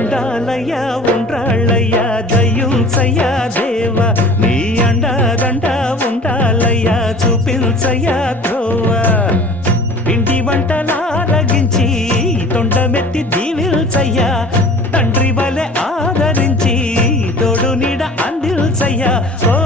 ఉండాలయ్యా ఉండ్రాళ్ళయ్యా దయ్యుంచయ్యా దేవ నీ అండాదండ ఉండాలయ్యా చూపించయ్యా త్రోవ పిండి వంటలారగించి తొండమెత్తి దీవిల్చయ్యా తండ్రి వలె ఆదరించి తోడు నీడ అందిల్చయ్యా ఓ